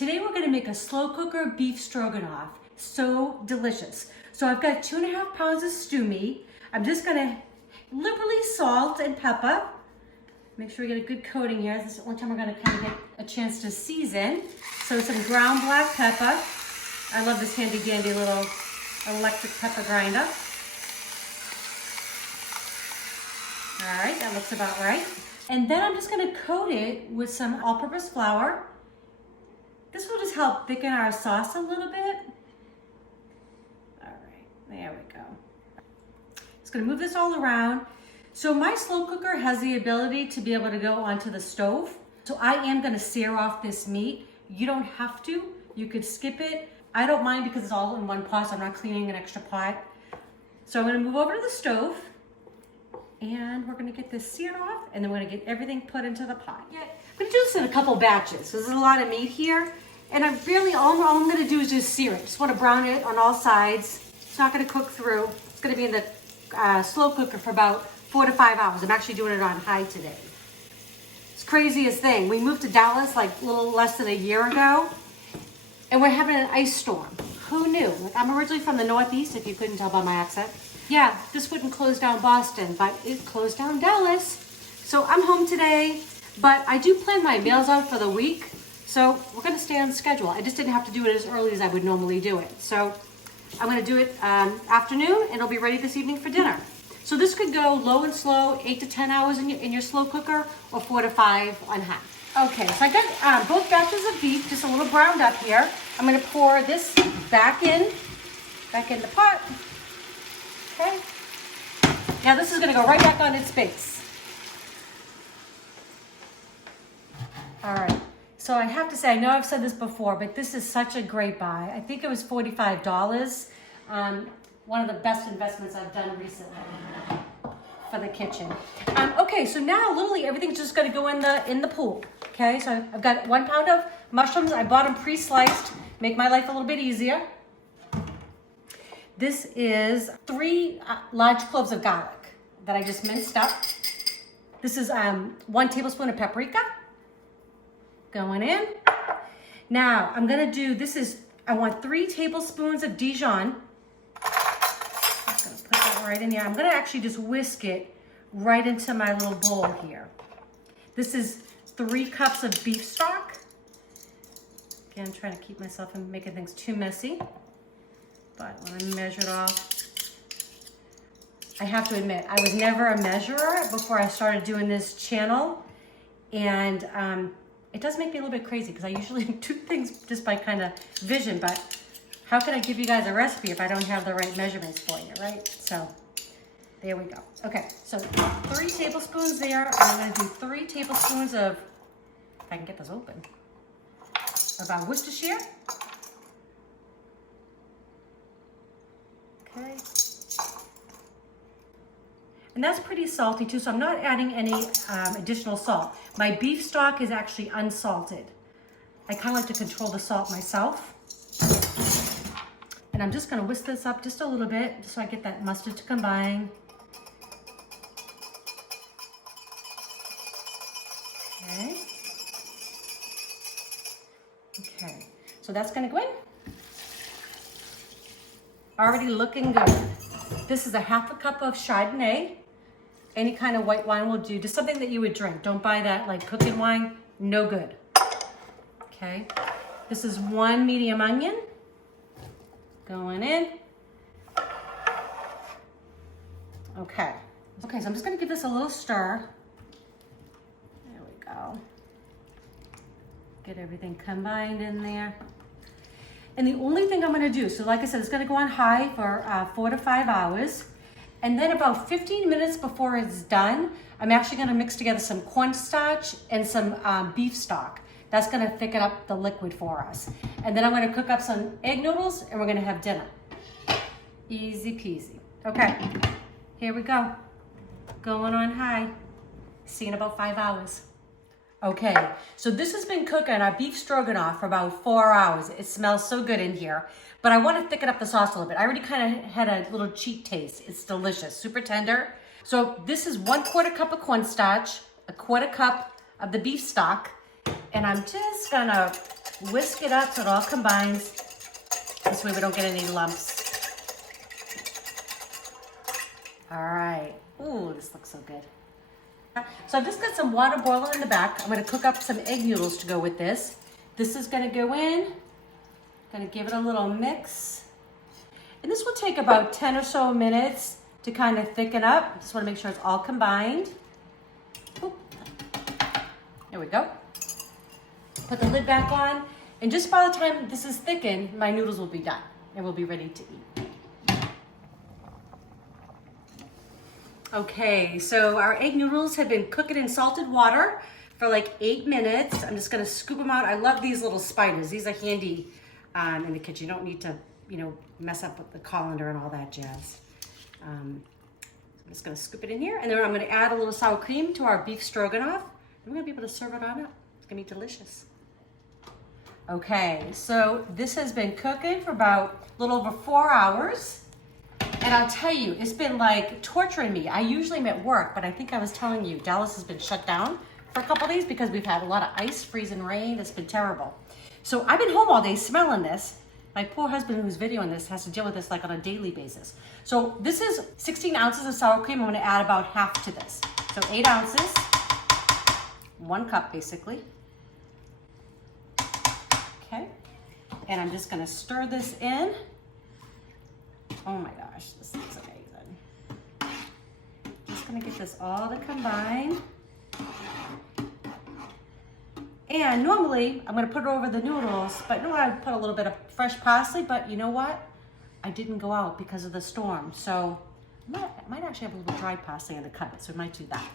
Today we're gonna make a slow cooker beef stroganoff. So delicious. So I've got 2.5 pounds of stew meat. I'm just gonna liberally salt and pepper. Make sure we get a good coating here. This is the only time we're gonna kind of get a chance to season. So some ground black pepper. I love this handy dandy little electric pepper grinder. All right, that looks about right. And then I'm just gonna coat it with some all-purpose flour. This will just help thicken our sauce a little bit. All right, there we go. Just gonna move this all around. So my slow cooker has the ability to be able to go onto the stove. So I am gonna sear off this meat. You don't have to, you could skip it. I don't mind because it's all in one pot, so I'm not cleaning an extra pot. So I'm gonna move over to the stove and we're gonna get this seared off and then we're gonna get everything put into the pot. Yeah, I'm gonna do this in a couple batches. So there's a lot of meat here. And all I'm gonna do is just sear it. Just wanna brown it on all sides. It's not gonna cook through. It's gonna be in the slow cooker for about 4 to 5 hours. I'm actually doing it on high today. It's the craziest thing. We moved to Dallas like a little less than a year ago and we're having an ice storm. Who knew? Like, I'm originally from the Northeast, if you couldn't tell by my accent. Yeah, this wouldn't close down Boston, but it closed down Dallas. So I'm home today, but I do plan my meals out for the week. So we're gonna stay on schedule. I just didn't have to do it as early as I would normally do it. So I'm gonna do it afternoon and it'll be ready this evening for dinner. So this could go low and slow, 8 to 10 hours in your slow cooker, or 4 to 5 on high. Okay, so I got both batches of beef, just a little browned up here. I'm gonna pour this back in the pot. Okay. Now this is gonna go right back on its base. All right. So I have to say, I know I've said this before, but this is such a great buy. I think it was $45. One of the best investments I've done recently for the kitchen. Okay, so now literally everything's just gonna go in the pool. Okay, so I've got 1 pound of mushrooms. I bought them pre-sliced, make my life a little bit easier. This is 3 large cloves of garlic that I just minced up. This is 1 tablespoon of paprika going in. Now I'm gonna do, I want 3 tablespoons of Dijon. I'm just gonna put that right in here. I'm gonna actually just whisk it right into my little bowl here. This is 3 cups of beef stock. Again, I'm trying to keep myself from making things too messy. But when I measure it off, I have to admit, I was never a measurer before I started doing this channel. And it does make me a little bit crazy because I usually do things just by kind of vision, but how can I give you guys a recipe if I don't have the right measurements for you, right? So there we go. Okay, so 3 tablespoons there. I'm gonna do 3 tablespoons of, if I can get this open, of Worcestershire. Okay. And that's pretty salty too, so I'm not adding any additional salt. My beef stock is actually unsalted. I kind of like to control the salt myself. And I'm just gonna whisk this up just a little bit, just so I get that mustard to combine. Okay. Okay, so that's gonna go in. Already looking good. This is a 1/2 cup of Chardonnay. Any kind of white wine will do, just something that you would drink. Don't buy that like cooking wine, no good. Okay, this is 1 medium onion going in. Okay, so I'm just gonna give this a little stir. There we go. Get everything combined in there. And the only thing I'm gonna do, so like I said, it's gonna go on high for 4 to 5 hours. And then about 15 minutes before it's done, I'm actually gonna mix together some cornstarch and some beef stock. That's gonna thicken up the liquid for us. And then I'm gonna cook up some egg noodles and we're gonna have dinner. Easy peasy. Okay, here we go. Going on high. See you in about 5 hours. Okay, so this has been cooking our beef stroganoff for about 4 hours. It smells so good in here, but I want to thicken up the sauce a little bit. I already kind of had a little cheat taste. It's delicious, super tender. So this is 1/4 cup of cornstarch, 1/4 cup of the beef stock, and I'm just gonna Whisk it up so it all combines. This way we don't get any lumps. All right. Ooh, this looks so good. So I've just got some water boiling in the back. I'm gonna cook up some egg noodles to go with this. This is gonna go in. Gonna give it a little mix. And this will take about 10 or so minutes to kind of thicken up. Just wanna make sure it's all combined. Oop. There we go. Put the lid back on. And just by the time this is thickened, my noodles will be done and we'll be ready to eat. Okay, so our egg noodles have been cooking in salted water for like 8 minutes. I'm just gonna scoop them out. I love these little spiders. These are handy in the kitchen. You don't need to, mess up with the colander and all that jazz. So I'm just gonna scoop it in here, and then I'm gonna add a little sour cream to our beef stroganoff. And we're gonna be able to serve it on up. It's gonna be delicious. Okay, so this has been cooking for about a little over 4 hours. And I'll tell you, it's been like torturing me. I usually am at work, but I think I was telling you, Dallas has been shut down for a couple days because we've had a lot of ice, freezing rain. It's been terrible. So I've been home all day smelling this. My poor husband who's videoing this has to deal with this like on a daily basis. So this is 16 ounces of sour cream. I'm gonna add about half to this. So 8 ounces, 1 cup basically. Okay, and I'm just gonna stir this in. Oh my gosh, this looks amazing. Just gonna get this all to combine. And normally, I'm gonna put it over the noodles, but normally I put a little bit of fresh parsley, but you know what? I didn't go out because of the storm, so I might actually have a little dried parsley in the cupboard, so I might do that.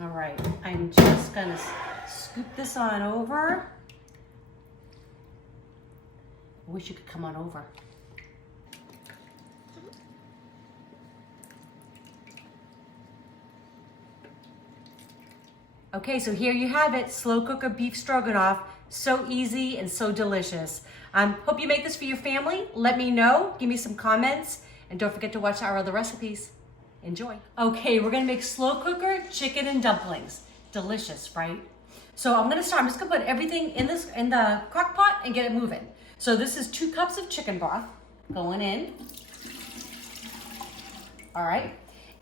All right, I'm just gonna scoop this on over. I wish you could come on over. Okay, so here you have it, slow cooker beef stroganoff. So easy and so delicious. Hope you make this for your family. Let me know, give me some comments, and don't forget to watch our other recipes. Enjoy. Okay, we're gonna make slow cooker chicken and dumplings. Delicious, right? So I'm just gonna put everything in the crock pot and get it moving. So this is 2 cups of chicken broth going in. All right,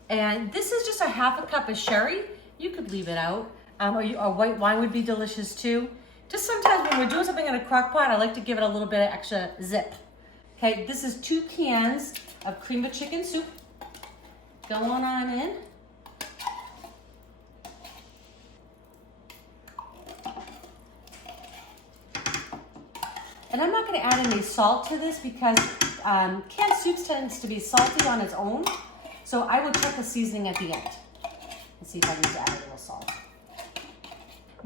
and this is just a half a cup of sherry. You could leave it out, or white wine would be delicious too. Just sometimes when we're doing something in a crock pot, I like to give it a little bit of extra zip. Okay, this is 2 cans of cream of chicken soup going on in. And I'm not going to add any salt to this because canned soups tends to be salty on its own. So I will check the seasoning at the end and see if I need to add a little salt.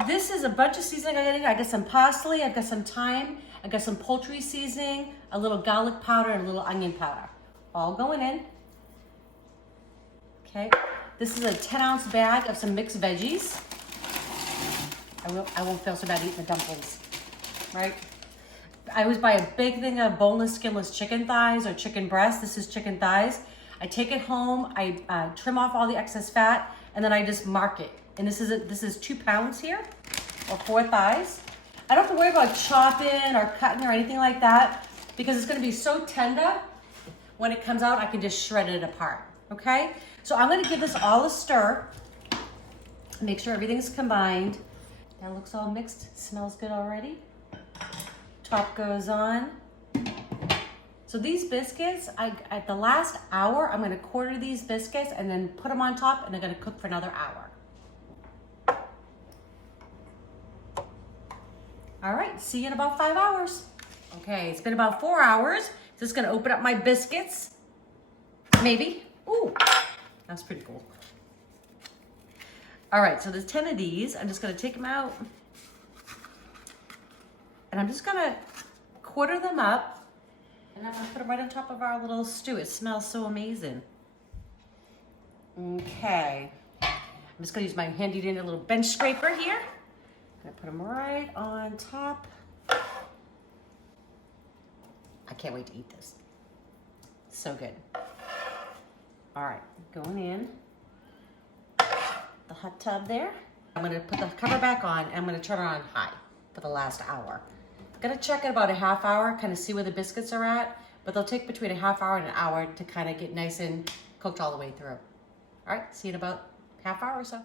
This is a bunch of seasoning I'm getting. I got some parsley, I've got some thyme, I got some poultry seasoning, a little garlic powder, and a little onion powder. All going in. Okay, this is a 10-ounce bag of some mixed veggies. I won't feel so bad eating the dumplings, right? I always buy a big thing of boneless, skinless chicken thighs or chicken breasts. This is chicken thighs. I take it home, I trim off all the excess fat, and then I just mark it. And this is 2 pounds here, or 4 thighs. I don't have to worry about chopping or cutting or anything like that because it's gonna be so tender. When it comes out, I can just shred it apart, okay? So I'm gonna give this all a stir. Make sure everything's combined. That looks all mixed, smells good already. Top goes on. So these biscuits, at the last hour, I'm gonna quarter these biscuits and then put them on top, and they're gonna cook for another hour. All right, see you in about 5 hours. Okay, it's been about 4 hours. Just gonna open up my biscuits. Maybe. Ooh, that's pretty cool. All right, so there's 10 of these. I'm just gonna take them out. And I'm just gonna quarter them up, and I'm gonna put them right on top of our little stew. It smells so amazing. Okay, I'm just gonna use my handy dandy little bench scraper here. I'm gonna put them right on top. I can't wait to eat this. So good. All right, going in the hot tub there. I'm gonna put the cover back on and I'm gonna turn it on high for the last hour. I'm gonna check it about a half hour, kind of see where the biscuits are at, but they'll take between a half hour and an hour to kind of get nice and cooked all the way through. All right, see you in about half hour or so.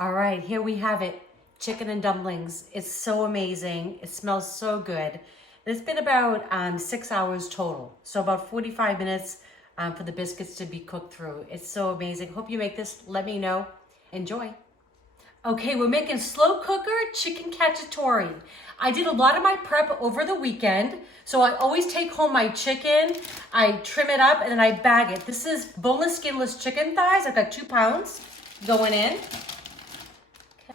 All right, here we have it. Chicken and dumplings. It's so amazing. It smells so good. It's been about 6 hours total. So about 45 minutes for the biscuits to be cooked through. It's so amazing. Hope you make this. Let me know. Enjoy. Okay, we're making slow cooker chicken cacciatore. I did a lot of my prep over the weekend. So I always take home my chicken, I trim it up, and then I bag it. This is boneless, skinless chicken thighs. I've got 2 pounds going in.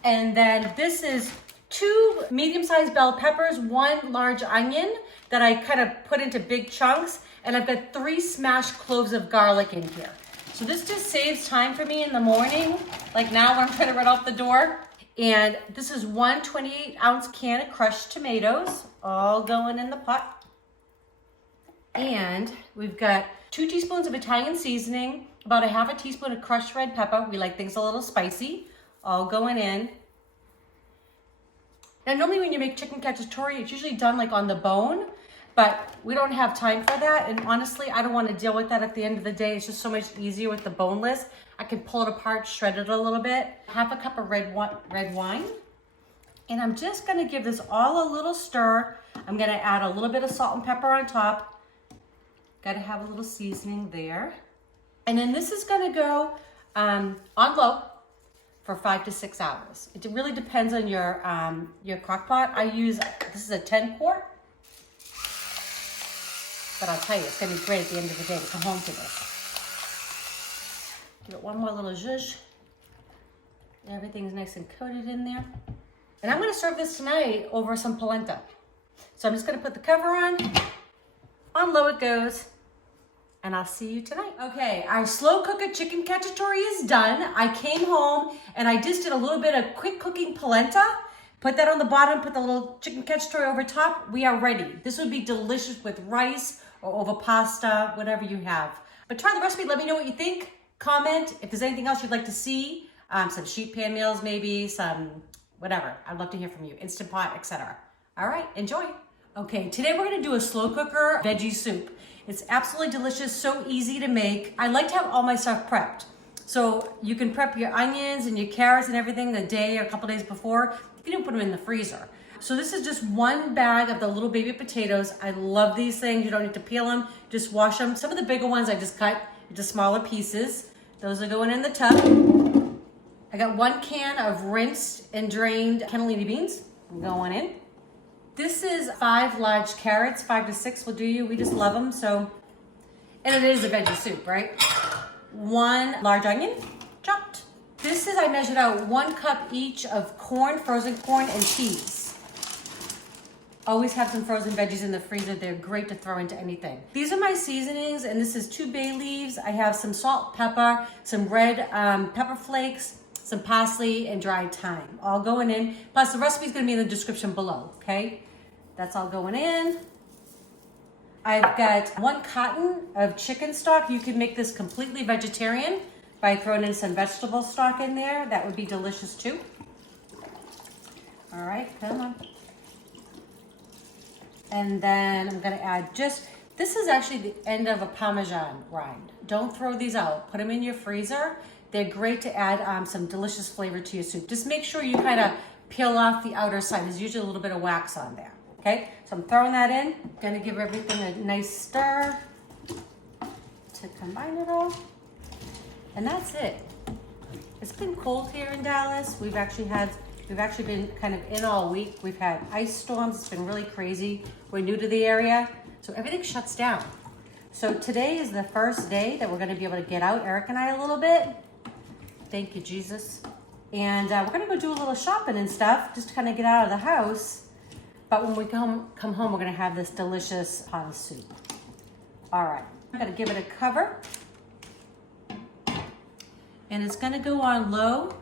And then this is 2 medium-sized bell peppers, 1 large onion that I kind of put into big chunks. And I've got 3 smashed cloves of garlic in here. So this just saves time for me in the morning, like now when I'm trying to run out the door. And this is 1 28-ounce can of crushed tomatoes, all going in the pot. And we've got 2 teaspoons of Italian seasoning, about a half a teaspoon of crushed red pepper. We like things a little spicy, all going in. Now, normally when you make chicken cacciatore, it's usually done like on the bone, but we don't have time for that. And honestly, I don't want to deal with that at the end of the day. It's just so much easier with the boneless. I can pull it apart, shred it a little bit. Half a cup of red wine. And I'm just going to give this all a little stir. I'm going to add a little bit of salt and pepper on top. Got to have a little seasoning there. And then this is going to go on low for 5 to 6 hours. It really depends on your crock pot. This is a 10 quart. But I'll tell you, it's gonna be great at the end of the day to come home to this. Give it one more little zhuzh. Everything's nice and coated in there. And I'm gonna serve this tonight over some polenta. So I'm just gonna put the cover on low it goes, and I'll see you tonight. Okay, our slow cooker chicken cacciatore is done. I came home and I just did a little bit of quick cooking polenta. Put that on the bottom, put the little chicken cacciatore over top. We are ready. This would be delicious with rice or over pasta, whatever you have. But try the recipe, let me know what you think. Comment if there's anything else you'd like to see. Some sheet pan meals maybe, some whatever. I'd love to hear from you. Instant Pot, etc. All right, enjoy. Okay, today we're gonna do a slow cooker veggie soup. It's absolutely delicious, so easy to make. I like to have all my stuff prepped. So you can prep your onions and your carrots and everything the day or a couple days before. You can put them in the freezer. So this is just 1 bag of the little baby potatoes. I love these things. You don't need to peel them, just wash them. Some of the bigger ones I just cut into smaller pieces. Those are going in the tub. I got 1 can of rinsed and drained cannellini beans going in. This is 5 large carrots, 5 to 6 will do you. We just love them, so. And it is a veggie soup, right? 1 large onion, chopped. This is, I measured out 1 cup each of corn, frozen corn, and peas. Always have some frozen veggies in the freezer. They're great to throw into anything. These are my seasonings, and this is 2 bay leaves. I have some salt, pepper, some red pepper flakes, some parsley, and dried thyme, all going in. Plus the recipe is gonna be in the description below, okay? That's all going in. I've got 1 carton of chicken stock. You can make this completely vegetarian by throwing in some vegetable stock in there. That would be delicious too. All right, come on. And then I'm gonna add this is actually the end of a Parmesan rind. Don't throw these out, put them in your freezer. They're great to add some delicious flavor to your soup. Just make sure you kind of peel off the outer side. There's usually a little bit of wax on there, okay? So I'm throwing that in. Gonna give everything a nice stir to combine it all. And that's it. It's been cold here in Dallas. We've actually been kind of in all week. We've had ice storms. It's been really crazy. We're new to the area, so everything shuts down. So today is the first day that we're gonna be able to get out, Eric and I, a little bit. Thank you, Jesus. And we're gonna go do a little shopping and stuff, just to kind of get out of the house. But when we come home, we're gonna have this delicious pot of soup. All right, I'm gonna give it a cover. And it's gonna go on low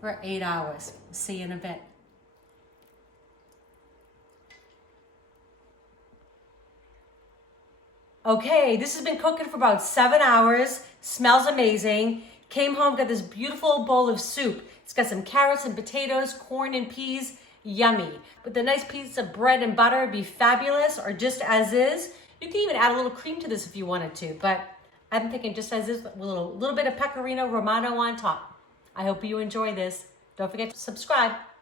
for 8 hours. See you in a bit. Okay, this has been cooking for about 7 hours. Smells amazing. Came home, got this beautiful bowl of soup. It's got some carrots and potatoes, corn and peas, yummy. With a nice piece of bread and butter, it'd be fabulous, or just as is. You can even add a little cream to this if you wanted to, but I'm thinking just as is with a little bit of pecorino romano on top. I hope you enjoy this. Don't forget to subscribe.